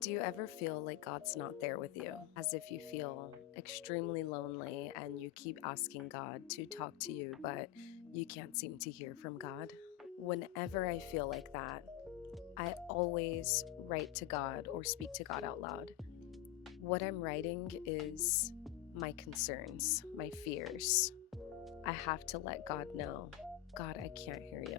Do you ever feel like God's not there with you? As if you feel extremely lonely and you keep asking God to talk to you, but you can't seem to hear from God? Whenever I feel like that, I always write to God or speak to God out loud. What I'm writing is my concerns, my fears. I have to let God know, God, I can't hear you.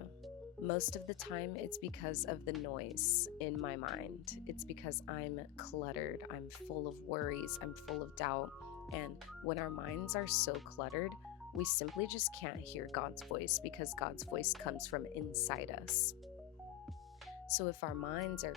Most of the time, it's because of the noise in my mind. It's because I'm cluttered, I'm full of worries, I'm full of doubt. And when our minds are so cluttered, we simply just can't hear God's voice because God's voice comes from inside us. So if our minds are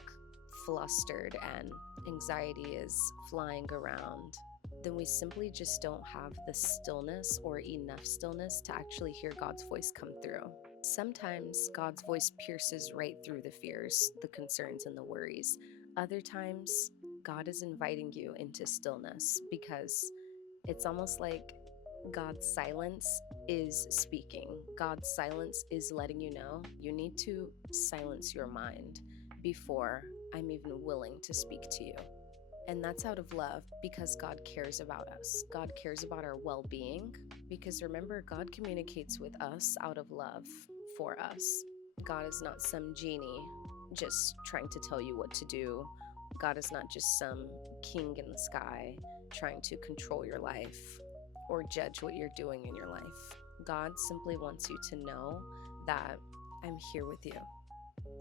flustered and anxiety is flying around, then we simply just don't have the stillness or enough stillness to actually hear God's voice come through. Sometimes God's voice pierces right through the fears, the concerns, and the worries. Other times, God is inviting you into stillness because it's almost like God's silence is speaking. God's silence is letting you know you need to silence your mind before I'm even willing to speak to you. And that's out of love because God cares about us. God cares about our well being because remember, God communicates with us out of love for us. God is not some genie just trying to tell you what to do. God is not just some king in the sky trying to control your life or judge what you're doing in your life. God simply wants you to know that I'm here with you.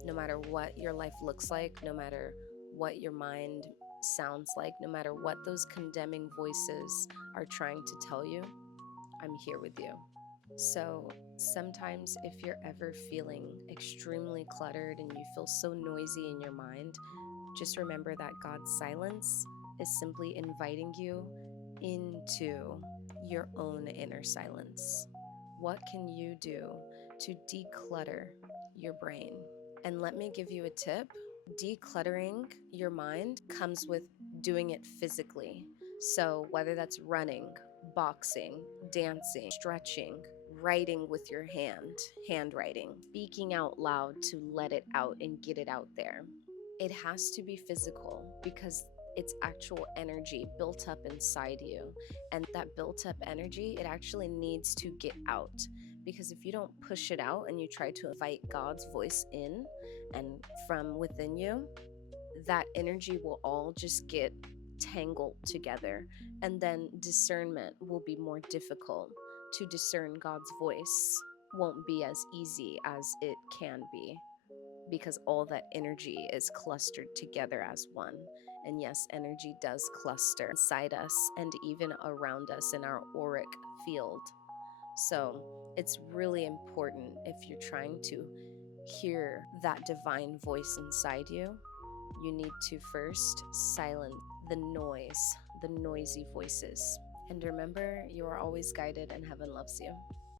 No matter what your life looks like, no matter what your mind sounds like, no matter what those condemning voices are trying to tell you, I'm here with you. So sometimes, if you're ever feeling extremely cluttered and you feel so noisy in your mind, just remember that God's silence is simply inviting you into your own inner silence. What can you do to declutter your brain? And let me give you a tip. Decluttering your mind comes with doing it physically. So, whether that's running, boxing, dancing, stretching, writing with your handwriting, speaking out loud to let it out and get it out there. It has to be physical because it's actual energy built up inside you. And that built up energy, it actually needs to get out. Because if you don't push it out and you try to invite God's voice in and from within you, that energy will all just get tangled together. And then discernment will be more difficult. To discern God's voice won't be as easy as it can be because all that energy is clustered together as one. And yes, energy does cluster inside us and even around us in our auric field. So it's really important if you're trying to hear that divine voice inside you, you need to first silence the noise, the noisy voices. And remember, you are always guided and heaven loves you.